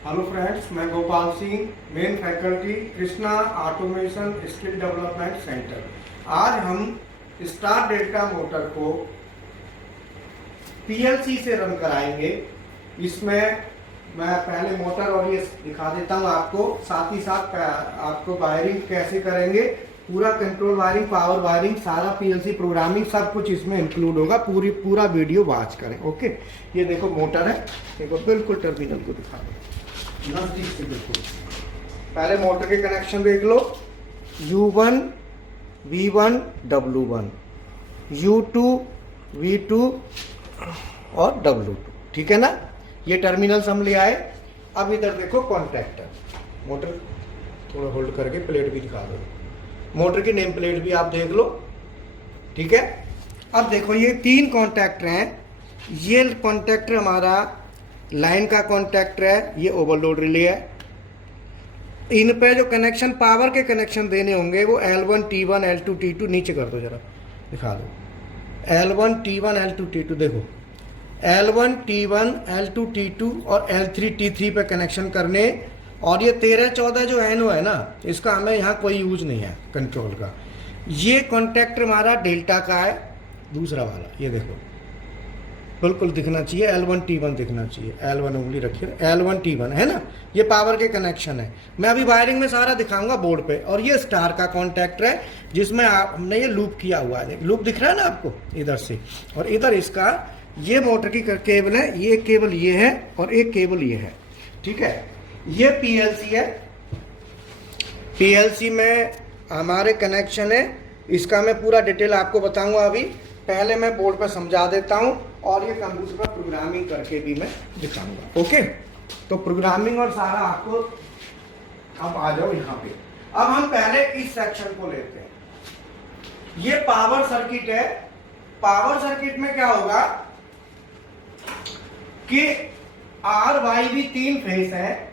Hello friends, मैं Gopal Singh, main faculty Krishna automation skill development centre. आज हम स्टार डेल्टा मोटर को पीएलसी से रन कराएंगे। इसमें मैं पहले मोटर और ये दिखा देता हूँ आपको, साथ ही साथ आपको वायरिंग कैसे करेंगे, पूरा कंट्रोल वायरिंग, पावर वायरिंग, सारा पीएलसी प्रोग्रामिंग सब कुछ इसमें इंक्लूड होगा। पूरा वीडियो वॉच करें। ओके, ये देखो मोटर है, देखो बिल्कुल टर्मिनल को दिखा दो नजदीक से। बिल्कुल पहले मोटर के कनेक्शन देख लो, U1 V1 W1, U2 V2 और W2, ठीक है ना। ये टर्मिनल्स हम ले आए। अब इधर देखो कॉन्टैक्टर, मोटर थोड़ा होल्ड करके प्लेट भी दिखा दो, मोटर की नेम प्लेट भी आप देख लो, ठीक है। अब देखो ये 3 कॉन्टैक्टर हैं। ये कॉन्टैक्टर हमारा लाइन का कॉन्टैक्टर है, ये ओवरलोड रिले है। इन पे जो कनेक्शन पावर के कनेक्शन देने होंगे वो L1 T1 L2 T2, नीचे कर दो जरा, दिखा दो L1 T1 L2 T2, देखो L1 T1 L2 T2 और L3 T3 पे कनेक्शन करने। और ये 13-14 जो NO है ना, इसका हमें यहाँ कोई यूज नहीं है कंट्रोल का। ये कॉन्टैक्टर हमारा डेल्टा का है, दूसरा वाला ये देखो बिल्कुल दिखना चाहिए, L1 T1 दिखना चाहिए। L1 उंगली रखिए, L1 T1 है ना, ये पावर के कनेक्शन है। मैं अभी वायरिंग में सारा दिखाऊंगा बोर्ड पे। और ये स्टार का कॉन्टैक्टर है जिसमें हमने ये लूप किया हुआ है, लूप दिख रहा है ना आपको इधर से, और इधर इसका ये मोटर की केबल है, ये केबल ये है और एक केबल ये है, ठीक है। ये पीएलसी है, पीएलसी में हमारे कनेक्शन है। इसका मैं पूरा डिटेल आपको बताऊंगा। अभी पहले मैं बोर्ड पर समझा देता हूं और ये कंप्यूटर पर प्रोग्रामिंग करके भी मैं दिखाऊंगा। ओके, तो प्रोग्रामिंग और सारा आपको, अब आ जाओ यहाँ पे। अब हम पहले इस सेक्शन को लेते हैं। ये पावर सर्किट है। पावर सर्किट में क्या होगा कि आर वाई भी 3 फेस है।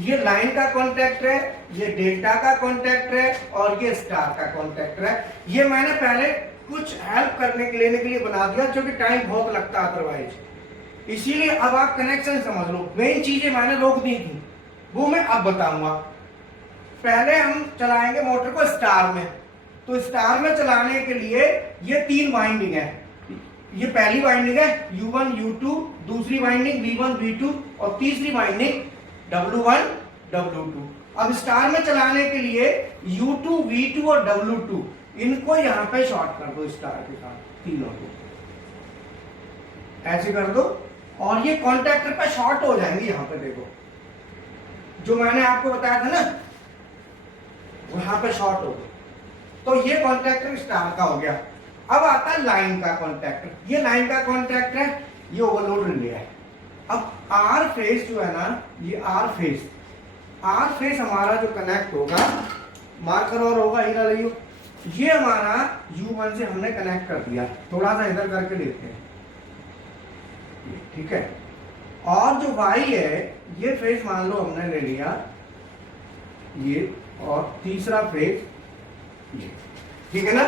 ये लाइन का कॉन्टैक्ट है, ये डेल्टा का कॉन्टैक्ट है और ये स्टार का कॉन्टैक्ट है। ये मैंने पहले कुछ हेल्प करने के लेने के लिए बना दिया, क्योंकि टाइम बहुत लगता है अदरवाइज। इसीलिए अब आप कनेक्शन समझ लो। मेन चीजें मैंने रोक दी थी, वो मैं अब बताऊंगा। पहले हम चलाएंगे मोटर को स्टार में। तो स्टार में चलाने के लिए ये 3 वाइंडिंग है। ये पहली वाइंडिंग है U1 U2, दूसरी वाइंडिंग V1 V2 और तीसरी वाइंडिंग W1 W2। अब स्टार में चलाने के लिए U2 V2 और W2 इनको यहां पे शॉर्ट कर दो, स्टार के साथ तीनों को ऐसे कर दो और ये कॉन्टैक्टर पे शॉर्ट हो जाएंगे। यहां पे देखो जो मैंने आपको बताया था ना, वो यहां पे शॉर्ट हो गए। तो ये कॉन्टैक्टर स्टार का हो गया। अब आता है लाइन का कॉन्टैक्टर। ये लाइन का कॉन्टैक्टर है, ये ओवरलोड रिले है। अब आर फेस जो है ना, ये आर फेस हमारा जो कनेक्ट होगा, मार्कर और होगा ही ना रही हो, ये हमारा U1 से हमने कनेक्ट कर दिया। थोड़ा सा इधर करके लेते हैं, ठीक है। और जो Y है, ये फेस मान लो हमने ले लिया ये, और तीसरा फेस ये, ठीक है ना।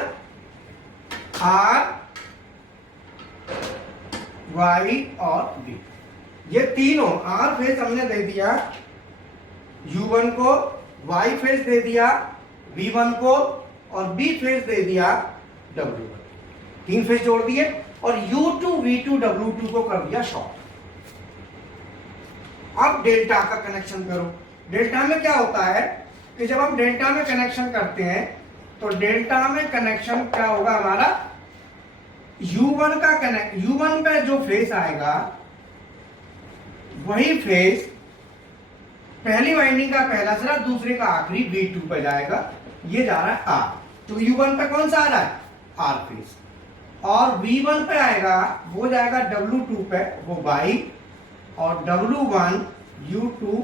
R Y और B, ये तीनों R फेस हमने दे दिया U1 को, Y फेस दे दिया V1 को और B फेस दे दिया W1। 3 फेस जोड़ दिए और U2 V2 W2 को कर दिया शॉर्ट। अब डेल्टा का कनेक्शन करो। डेल्टा में क्या होता है कि जब हम डेल्टा में कनेक्शन करते हैं तो डेल्टा में कनेक्शन क्या होगा हमारा, U1 का कनेक्ट, U1 पे जो फेस आएगा वही फेस पहली वाइंडिंग का पहला सिरा, दूसरे का आखिरी V2 पे जाएगा। ये जा रहा है R, तो U1 पे कौन सा आ रहा है, R फेस। और V1 पे आएगा, वो जाएगा W2 पे, वो Y, और W1 U2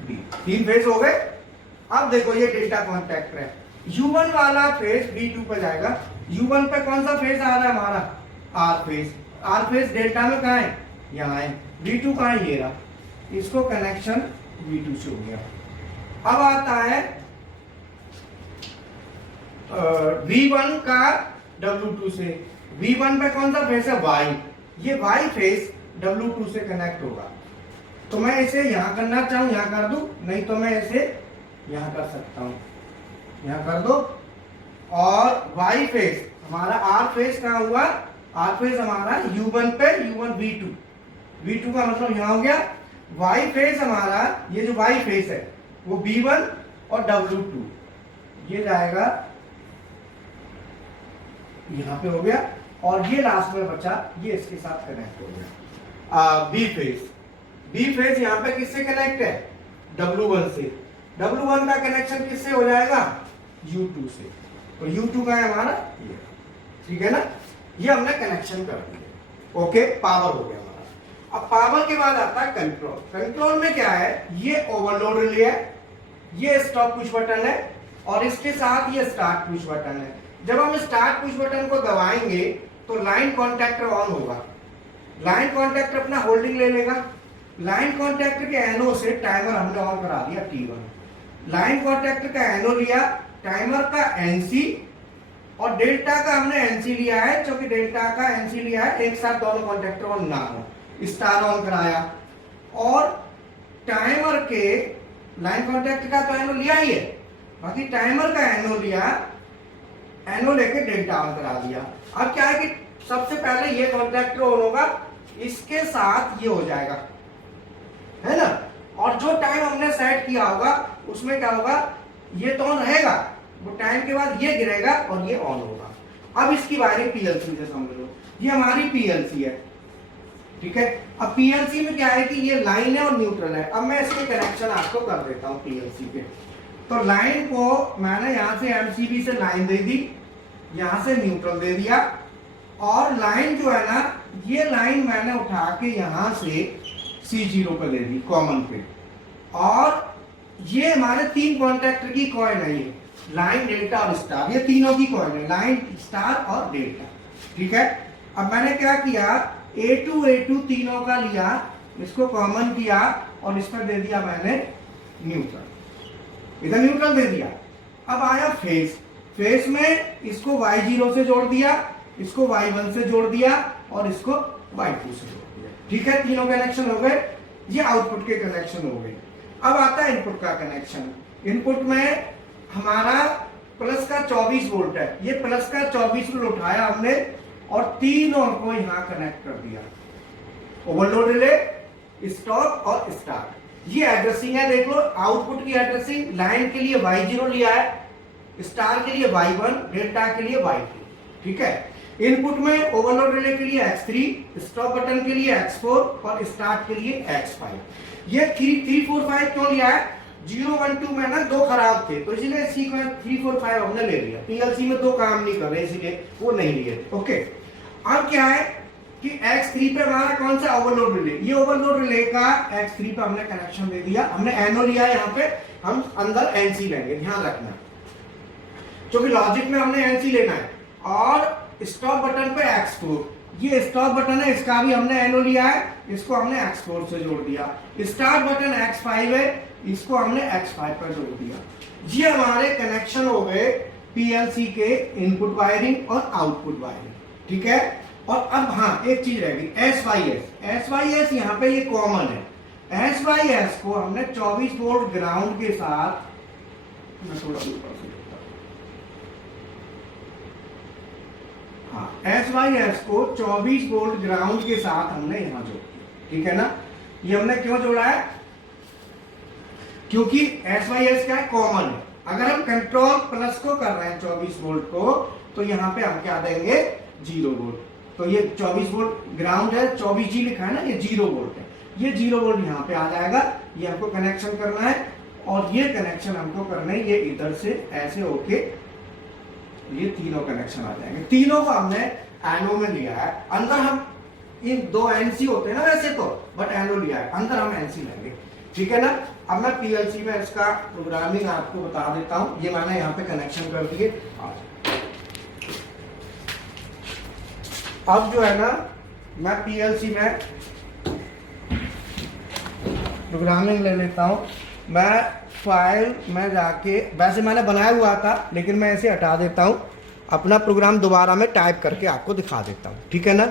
B, 3 फेस हो गए। अब देखो ये डेल्टा कॉन्टैक्टर है। U1 वाला फेस V2 पे जाएगा। U1 पे कौन सा फेस आ रहा है हमारा, R face. R face delta में कहाँ है, यहाँ है। V2 कहाँ है, ये रहा। इसको कनेक्शन V2 से हो गया। अब आता है V1 का W2 से। V1 पे कौन सा फेस है, Y। ये Y फेस W2 से कनेक्ट होगा। तो मैं इसे यहाँ करना चाहूँ यहाँ कर दूं, नहीं तो मैं इसे यहाँ कर सकता हूँ, यहाँ कर दो। और वाई फेस हमारा आर फेस कहाँ हुआ, आर फेस हमारा U1 पे U1 V2, V2 का मतलब यहाँ हो गया। वाई फेस हमारा ये जो वाई फेस है वो B1 और W2, ये जाएगा यहाँ पे हो गया। और ये लास्ट में बचा, ये इसके साथ कनेक्ट हो गया। बी फेस, बी फेस यहाँ पे किससे कनेक्ट है, W1 से। W1 का कनेक्शन किससे हो जाएगा, U2 से। तो U2 का है हमारा ये, ठीक है ना, ये हमने कनेक्शन कर दिया। ओके, पावर हो गया हमारा। अब पावर के बाद आता है कंट्रोल। कंट्रोल में क्या है, ये ओवरलोड रिले है, ये स्टॉप पुश बटन है, और इसके साथ ये स्टार्ट पुश बटन है। जब हम स्टार्ट पुश बटन को दबाएंगे तो लाइन कॉन्टैक्टर ऑन होगा। लाइन कॉन्टैक्टर अपना होल्डिंग ले लेगा। लाइन कॉन्टैक्टर के एनो से टाइमर हमने ऑन करा दिया T1। लाइन कॉन्टैक्टर का एनो लिया, टाइमर का NC, और डेल्टा का हमने NC लिया है, क्योंकि डेल्टा का NC लिया है एक साथ दोनों कॉन्टैक्टर ऑन ना हो। स्टार ऑन कराया, और टाइमर के लाइन कॉन्टैक्टर का तो एनो लिया ही है, बाकी टाइमर का एनो लिया, एनो लेके डेल्टा ऑन करा दिया। अब क्या है कि सबसे पहले ये कॉन्टैक्टर ऑन होगा, इसके साथ ये हो जाएगा, है ना। और जो टाइम हमने सेट किया होगा उसमें क्या होगा, ये तो ऑन रहेगा, वो टाइम के बाद ये गिरेगा और ये ऑन होगा। अब इसकी वायरिंग पीएलसी से समझ लो, ये हमारी पीएलसी है, ठीक है। अब पीएलसी में क्या है कि ये लाइन है और न्यूट्रल है। अब मैं इसके कनेक्शन आपको कर देता हूँ पीएलसी के। तो लाइन को मैंने यहाँ से एमसीबी से लाइन दे दी, यहाँ से न्यूट्रल दे दिया, और लाइन जो है ना, ये लाइन मैंने उठा के यहाँ से C0 पे दे दी, कॉमन पे। और ये हमारे 3 कॉन्टैक्टर की कॉइल है, ये लाइन, डेल्टा और स्टार, ये तीनों की कॉइल है, लाइन, स्टार और डेल्टा, ठीक है। अब मैंने क्या किया, A2 तीनों का लिया, इसको कॉमन किया, और इस पर दे दिया मैंने न्यूट्रल, इधर न्यूट्रल दे दिया। अब आया फेस, फेस में इसको Y0 से जोड़ दिया, इसको Y1 से जोड़ दिया, और इसको Y2 से जोड़ दिया, ठीक है। तीनों कनेक्शन हो गए, ये आउटपुट के कनेक्शन हो गए। अब आता है इनपुट का कनेक्शन। इनपुट में हमारा प्लस का 24 वोल्ट है, ये प्लस का 24 वोल्ट उठाया हमने और तीनों को यहां कनेक्ट कर दिया। ओवरलोड रिले, स्टॉप और स्टार्ट, ये एड्रेसिंग है। देख लो आउटपुट की एड्रेसिंग, लाइन के लिए Y0 लिया है, स्टार के लिए Y1, डेल्टा के लिए Y2, ठीक है। इनपुट में ओवरलोड रिले के लिए X3, स्टॉप बटन के लिए X4 और स्टार्ट के लिए X5। ये 3, 4, 5 क्यों लिया है, 0, 1, 2 में ना 2 खराब थे, तो इसीलिए सीक्वेंस 3, 4, 5 हमने ले लिया। पीएलसी में 2 काम नहीं कर रहे, इसीलिए वो नहीं लिए, ओके। अब क्या है कि X3 पे हमारा कौन सा ओवरलोड रिले, ये ओवरलोड रिले का X3 पे हमने कनेक्शन दे दिया। हमने एनो लिया, यहाँ पे हम अंदर NC लेंगे, ध्यान रखना, क्योंकि लॉजिक में हमने NC लेना है। और स्टॉप बटन पे X4, ये स्टॉप बटन है, इसका भी हमने एनो लिया है, इसको हमने X4 से जोड़ दिया। स्टार्ट बटन X5 है, इसको हमने X5 पर जोड़ दिया। ये हमारे कनेक्शन हो गए पीएलसी के इनपुट वायरिंग और आउटपुट वायरिंग, ठीक है। और अब हाँ, एक चीज रहेगी, SYS यहाँ पे ये कॉमन है। SYS को हमने 24 वोल्ट ग्राउंड के साथ, मैं थोड़ा SYS को 24 वोल्ट ग्राउंड के साथ हमने यहां जोड़ दिया, ठीक है ना। ये हमने क्यों जोड़ा है, क्योंकि SYS क्या है, कॉमन है। अगर हम कंट्रोल प्लस को कर रहे हैं 24 वोल्ट को, तो यहाँ पे हम क्या देंगे, 0 वोल्ट। तो ये 24 वोल्ट ग्राउंड है, 24G लिखा है ना, ये 0 वोल्ट है, ये 0 वोल्ट यहाँ पे आ जाएगा। ये हमको कनेक्शन करना है, और ये कनेक्शन हमको करना है, ये इधर से ऐसे होके ये तीनों कनेक्शन आ जाएंगे। तीनों को हमने एनो में लिया है। अंदर हम इन 2 NC होते हैं ना वैसे तो, बट एनो लिया है, अंदर हम NC लेंगे, ठीक है ना। अब मैं पीएलसी में इसका प्रोग्रामिंग आपको बता देता हूं। ये मैंने यहाँ पे कनेक्शन कर दिए। अब जो है ना, मैं पीएलसी में प्रोग्रामिंग ले लेता हूं। मैं फाइल में जाके, वैसे मैंने बनाया हुआ था लेकिन मैं इसे हटा देता हूं, अपना प्रोग्राम दोबारा मैं टाइप करके आपको दिखा देता हूं, ठीक है ना।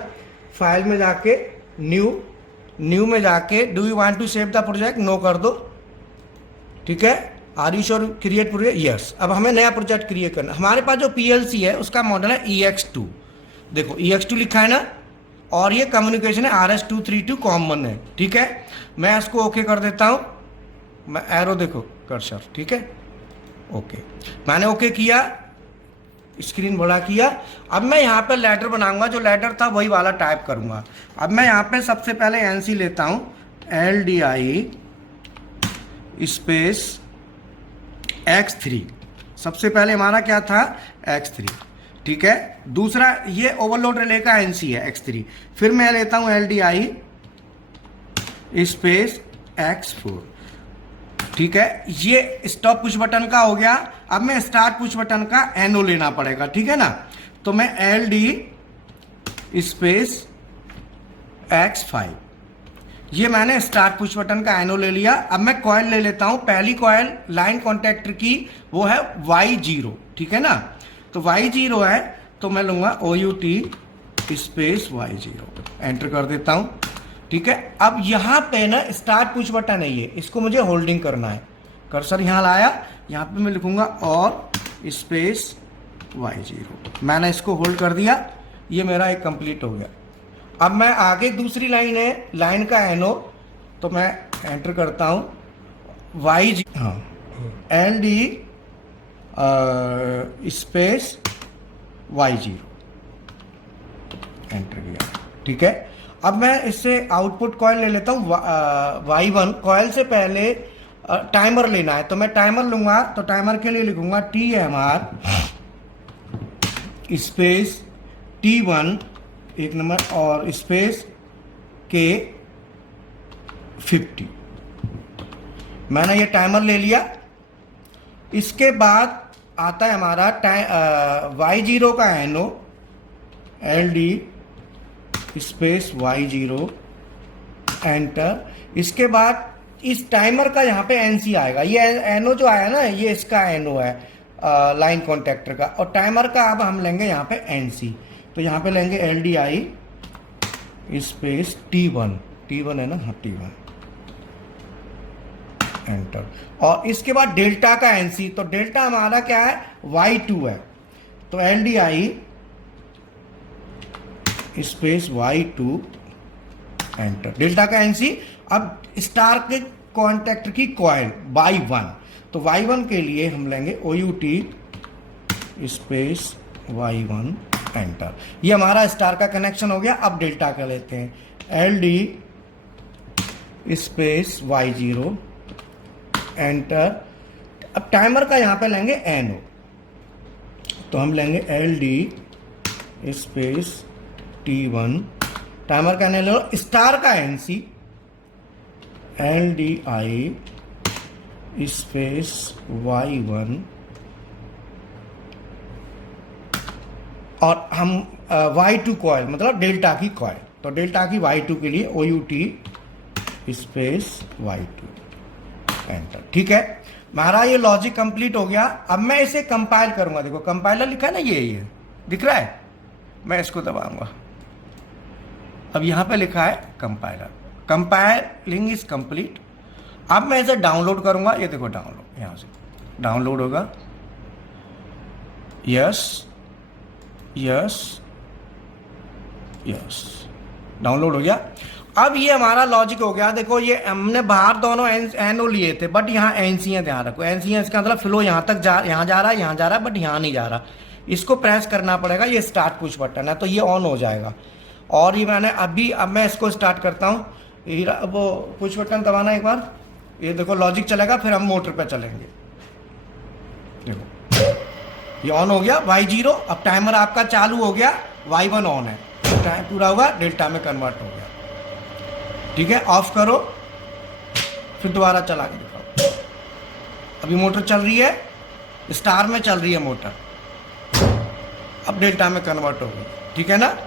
फाइल में जाके न्यू न्यू में जाके do you want to save the project, no कर दो, ठीक है। Are you sure create project, yes. अब हमें नया प्रोजेक्ट क्रिएट करना। हमारे पास जो PLC है उसका मॉडल है EX2, देखो EX2 लिखा है ना, और ये कम्युनिकेशन है RS-232 कॉमन है, ठीक है। मैं इसको ओके कर देता हूँ, मैं एरो देखो कर्सर, ठीक है, ओके। मैंने ओके किया, स्क्रीन बड़ा किया। अब मैं यहाँ पे लेटर बनाऊंगा, जो लेटर था वही वाला टाइप करूंगा। अब मैं यहाँ पे सबसे पहले NC लेता हूँ, LDI स्पेस X3, सबसे पहले हमारा क्या था X3, ठीक है। दूसरा ये ओवरलोड रिले का NC है X3, फिर मैं लेता हूँ LDI स्पेस X4, ठीक है। ये स्टॉप पुश बटन का हो गया। अब मैं स्टार्ट पुश बटन का NO लेना पड़ेगा, ठीक है ना। तो मैं LD स्पेस X5, ये मैंने स्टार्ट पुश बटन का NO ले लिया। अब मैं कॉइल ले लेता हूं, पहली कॉइल लाइन कॉन्टैक्टर की वो है Y0, ठीक है ना। तो Y0 है, तो मैं लूंगा OUT स्पेस Y0, एंटर कर देता हूं, ठीक है। अब यहाँ पे ना स्टार्ट पुश बटन है, ये इसको मुझे होल्डिंग करना है। कर्सर यहाँ लाया, यहाँ पे मैं लिखूंगा और स्पेस Y0, मैंने इसको होल्ड कर दिया, ये मेरा एक कंप्लीट हो गया। अब मैं आगे दूसरी लाइन है, लाइन का NO, तो मैं एंटर करता हूँ Y0, हाँ, LD स्पेस Y0, एंटर किया, ठीक है। अब मैं इससे आउटपुट कॉइल ले लेता हूँ Y1। कॉइल से पहले टाइमर लेना है, तो मैं टाइमर लूंगा, तो टाइमर के लिए लिखूंगा TMR स्पेस T1 एक नंबर और स्पेस K50, मैंने ये टाइमर ले लिया। इसके बाद आता है हमारा Y0 का NO, LD space Y0, enter. इसके बाद इस टाइमर का यहाँ पे NC आएगा, ये NO जो आया ना, ये इसका NO है लाइन कॉन्टैक्टर का, और टाइमर का अब हम लेंगे यहाँ पे NC, तो यहाँ पे लेंगे LDI स्पेस T1 है ना, हाँ T1, एंटर। और इसके बाद डेल्टा का NC, तो डेल्टा हमारा क्या है Y2 है, तो LDI space Y2, enter. Delta का NC। अब स्टार के कॉन्टैक्टर की कॉइल Y1, तो Y1 के लिए हम लेंगे OUT स्पेस Y1, एंटर। ये हमारा स्टार का कनेक्शन हो गया। अब डेल्टा का लेते हैं, LD स्पेस Y0, एंटर। अब टाइमर का यहां पे लेंगे NO, तो हम लेंगे LD स्पेस T1, टाइमर का NO, स्टार का NC LDI स्पेस Y1, और हम Y2 कॉइल मतलब डेल्टा की कॉइल, तो डेल्टा की Y2 के लिए OUT स्पेस Y2, एंटर, ठीक है। हमारा ये लॉजिक कंप्लीट हो गया। अब मैं इसे कंपाइल करूंगा, देखो कंपाइलर लिखा है ना, ये दिख रहा है, मैं इसको दबाऊंगा। अब यहां पे लिखा है कंपाइलर, कंपाइलिंग इज कंप्लीट। अब मैं इसे डाउनलोड करूंगा, ये देखो डाउनलोड, यहां से डाउनलोड होगा, यस यस यस, डाउनलोड हो गया। अब ये हमारा लॉजिक हो गया। देखो ये हमने बाहर दोनों NO लिए थे, बट यहाँ NC है, ध्यान रखो NC है, इसका मतलब फ्लो यहाँ तक यहाँ जा रहा है, यहाँ जा रहा है, बट यहाँ नहीं जा रहा। इसको प्रेस करना पड़ेगा, ये स्टार्ट पुश बटन है, तो ये ऑन हो जाएगा। और ये मैंने अब मैं इसको स्टार्ट करता हूँ, वो पुश बटन दबाना एक बार, ये देखो लॉजिक चलेगा, फिर हम मोटर पे चलेंगे। देखो ये ऑन हो गया Y0। अब टाइमर आपका चालू हो गया, Y1 ऑन है, टाइम पूरा हुआ, डेल्टा में कन्वर्ट हो गया, ठीक है। ऑफ करो, फिर दोबारा चला के दिखाओ। अभी मोटर चल रही है, स्टार में चल रही है मोटर, अब डेल्टा में कन्वर्ट हो गई, ठीक है ना।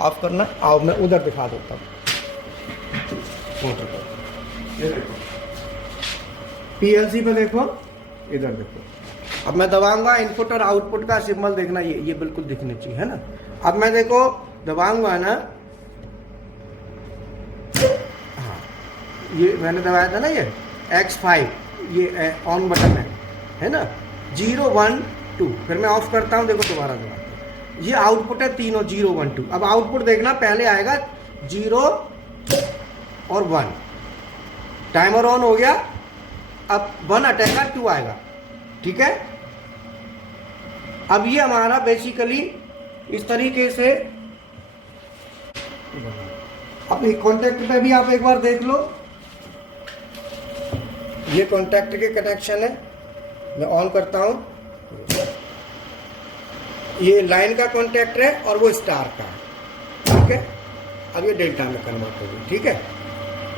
ऑफ करना, आओ मैं उधर दिखा देता हूँ मोटर को, ये देखो PLC पे देखो, इधर देखो। अब मैं दबाऊंगा, इनपुट और आउटपुट का सिंबल देखना, ये बिल्कुल दिखनी चाहिए, है ना। अब मैं देखो दबाऊंगा ना, ये मैंने दबाया था ना, ये X5, ये ऑन बटन है ना, 0 1 2, फिर मैं ऑफ करता हूँ, देखो दोबारा दबाता हूँ, ये आउटपुट है तीनों 0 1 2। अब आउटपुट देखना, पहले आएगा 0 और 1, टाइमर ऑन हो गया, अब 1 अटैका 2 आएगा, ठीक है। अब ये हमारा बेसिकली इस तरीके से, अब कॉन्टैक्ट पे भी आप एक बार देख लो, ये कॉन्टैक्ट के कनेक्शन है, मैं ऑन करता हूं, ये लाइन का कॉन्टैक्ट है और वो स्टार का है, ठीक है। अब ये डेल्टा में कन्वर्ट हो गई, ठीक है।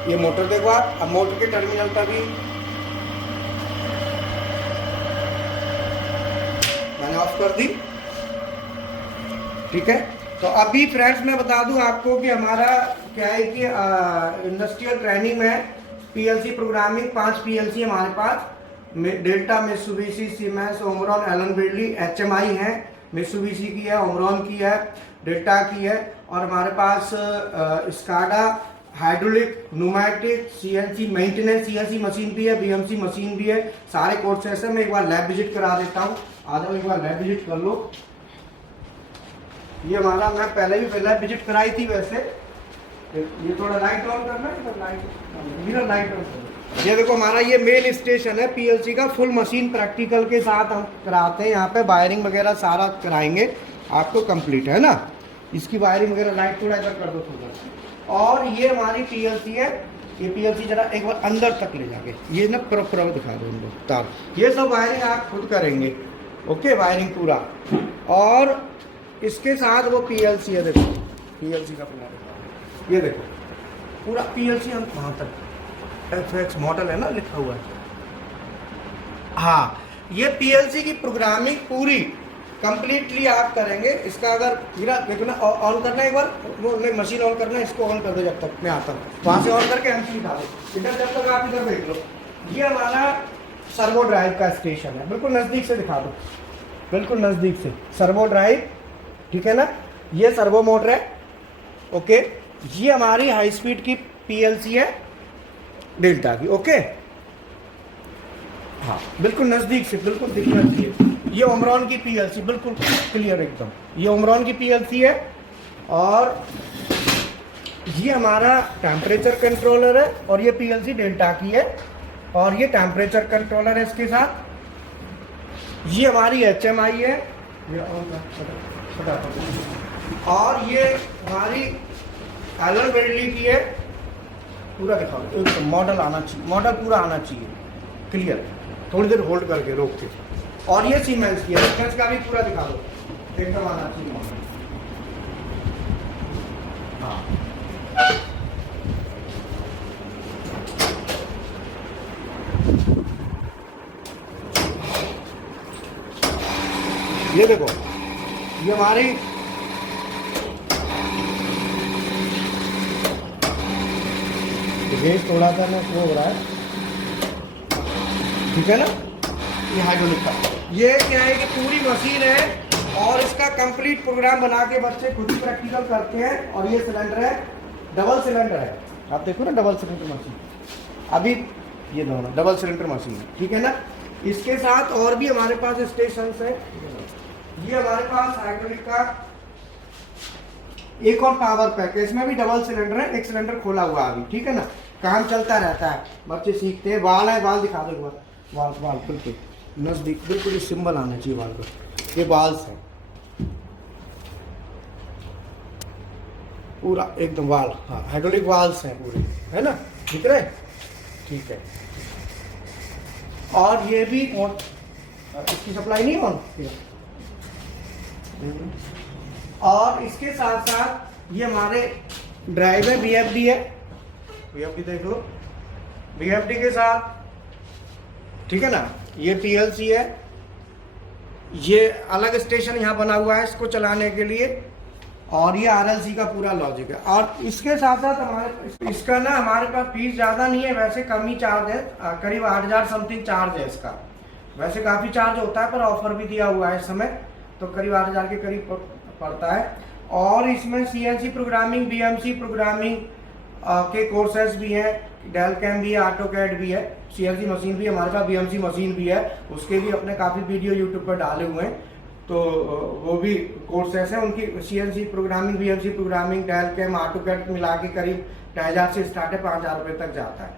ये मोटर देखो आप, अब मोटर के टर्मिनल पर भी मैंने ऑफ कर दी, ठीक है। तो अभी फ्रेंड्स मैं बता दूं आपको कि हमारा क्या है कि इंडस्ट्रियल ट्रेनिंग में पीएलसी प्रोग्रामिंग 5 पीएलसी हमारे पास, Delta, Mitsubishi, Siemens, Omron, Allen Bradley, HMI है, मित्सुबिशी की है, ओमरॉन की है, डेल्टा की है, और हमारे पास SCADA, hydraulic, pneumatic, CNC maintenance, CNC machine भी है, बीएमसी मशीन भी है, सारे कोर्सेस है। मैं एक बार लैब विजिट करा देता हूँ, आ जाओ एक बार लैब विजिट कर लो। ये हमारा, मैं पहले भी लैब विजिट कराई थी वैसे। ये थोड़ा लाइट ऑन करना है, लाइट ऑन करना। ये देखो हमारा ये मेन स्टेशन है पीएलसी का, फुल मशीन प्रैक्टिकल के साथ हम कराते हैं, यहाँ पे वायरिंग वगैरह सारा कराएंगे आपको, कंप्लीट है ना। इसकी वायरिंग वगैरह, लाइट थोड़ा इधर कर दो थोड़ा। और ये हमारी पीएलसी है, ये पीएलसी जरा एक बार अंदर तक ले जाके, ये ना प्रॉपर दिखा दो इनको तार, ये सब वायरिंग आप खुद करेंगे, ओके, वायरिंग पूरा। और इसके साथ वो पीएलसी है, देखो पीएलसी का पूरा, ये देखो पूरा पीएलसी हम वहाँ तक FX मॉडल है ना लिखा हुआ है। हाँ, ये पीएलसी की प्रोग्रामिंग पूरी कंप्लीटली आप करेंगे। इसका अगर मेरा देखो ना, ऑन करना एक बार, वो नहीं मशीन ऑन करना है, इसको ऑन कर दो जब तक मैं आता हूँ, वहाँ से ऑन करके हमसे दिखा दो इधर, जब तक आप इधर देख लो। ये हमारा सर्वो ड्राइव का स्टेशन है, बिल्कुल नज़दीक से दिखा दो, बिल्कुल नज़दीक से सर्वो ड्राइव, ठीक है ना। ये सर्वो मोटर है, ओके। ये हमारी हाई स्पीड की पीएलसी है डेल्टा की, ओके। हाँ, बिल्कुल नज़दीक से, बिल्कुल दिखना चाहिए। ये ओमरॉन की पीएलसी, बिल्कुल क्लियर एकदम, ये ओमरॉन की पीएलसी है। और ये हमारा टेम्परेचर कंट्रोलर है, और ये पीएलसी डेल्टा की है, और ये टेम्परेचर कंट्रोलर है इसके साथ। ये हमारी एचएमआई है, और ये हमारी एलन ब्रेडली की है। पूरा दिखाओ, मॉडल आना चाहिए, मॉडल पूरा आना चाहिए क्लियर, थोड़ी देर होल्ड करके रोक के। और ये सीमेंस की है, सीमेंस का भी पूरा दिखा दो, एकदम आना चाहिए मॉडल। हाँ, ये देखो, ये हमारी रेस थोड़ा सा ना स्लो हो रहा है, ठीक है ना। ये हाइड्रोलिक का, ये क्या है कि पूरी मशीन है, और इसका कंप्लीट प्रोग्राम बना के बच्चे खुद ही प्रैक्टिकल करते हैं। और ये सिलेंडर है, डबल सिलेंडर है, आप देखो ना, डबल सिलेंडर मशीन, अभी ये दोनों डबल सिलेंडर मशीन है, ठीक है ना। इसके साथ और भी हमारे पास स्टेशन है। ये हमारे पास हाइड्रोलिक का एक और पावर पैक है, इसमें भी डबल सिलेंडर है, एक सिलेंडर खोला हुआ अभी, ठीक है ना। काम चलता रहता है, बच्चे सीखते हैं। वाल है, वाल दिखा दो एक बार, वाल वाल बिल्कुल नजदीक, बिल्कुल सिंबल आना चाहिए वाल पर। ये वाल्स है पूरा एकदम वाल, हाँ हाइड्रोलिक वाल्स हैं पूरे, है ना, दिख रहे, ठीक है। और ये भी ऑन, इसकी सप्लाई नहीं ऑन। और इसके साथ साथ ये हमारे ड्राइव है, बीएफडी है, बीएफडी देख लो, बीएफडी के साथ, ठीक है ना। ये पीएलसी है, ये अलग स्टेशन यहाँ बना हुआ है इसको चलाने के लिए, और ये आरएलसी का पूरा लॉजिक है। और इसके साथ साथ हमारे इसका ना हमारे पास फीस ज़्यादा नहीं है, वैसे कम ही चार्ज है, करीब 8,000 समथिंग चार्ज है इसका। वैसे काफ़ी चार्ज होता है, पर ऑफर भी दिया हुआ है इस समय, तो करीब 8,000 के करीब पड़ता है। और इसमें सीएनसी प्रोग्रामिंग, बीएमसी प्रोग्रामिंग, के कोर्सेज भी हैं, डेल कैम भी है, ऑटोकैड भी है, CNC मशीन भी है, हमारे पास BMC मशीन भी है, उसके भी अपने काफ़ी वीडियो यूट्यूब पर डाले हुए हैं। तो वो भी कोर्सेस हैं उनकी। CNC programming, BMC programming, Delcam, AutoCAD मिला के करीब 2,000 से स्टार्ट है, 5,000 रुपये तक जाता है।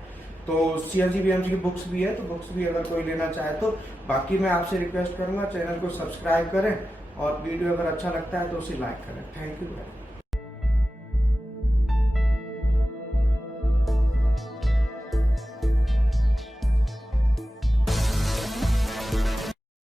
तो CNC BMC की बुक्स भी है, तो बुक्स भी अगर कोई लेना चाहे तो। बाकी मैं आपसे रिक्वेस्ट करूँगा चैनल को सब्सक्राइब करें और वीडियो अगर अच्छा लगता है तो उसे लाइक करें। Thank you.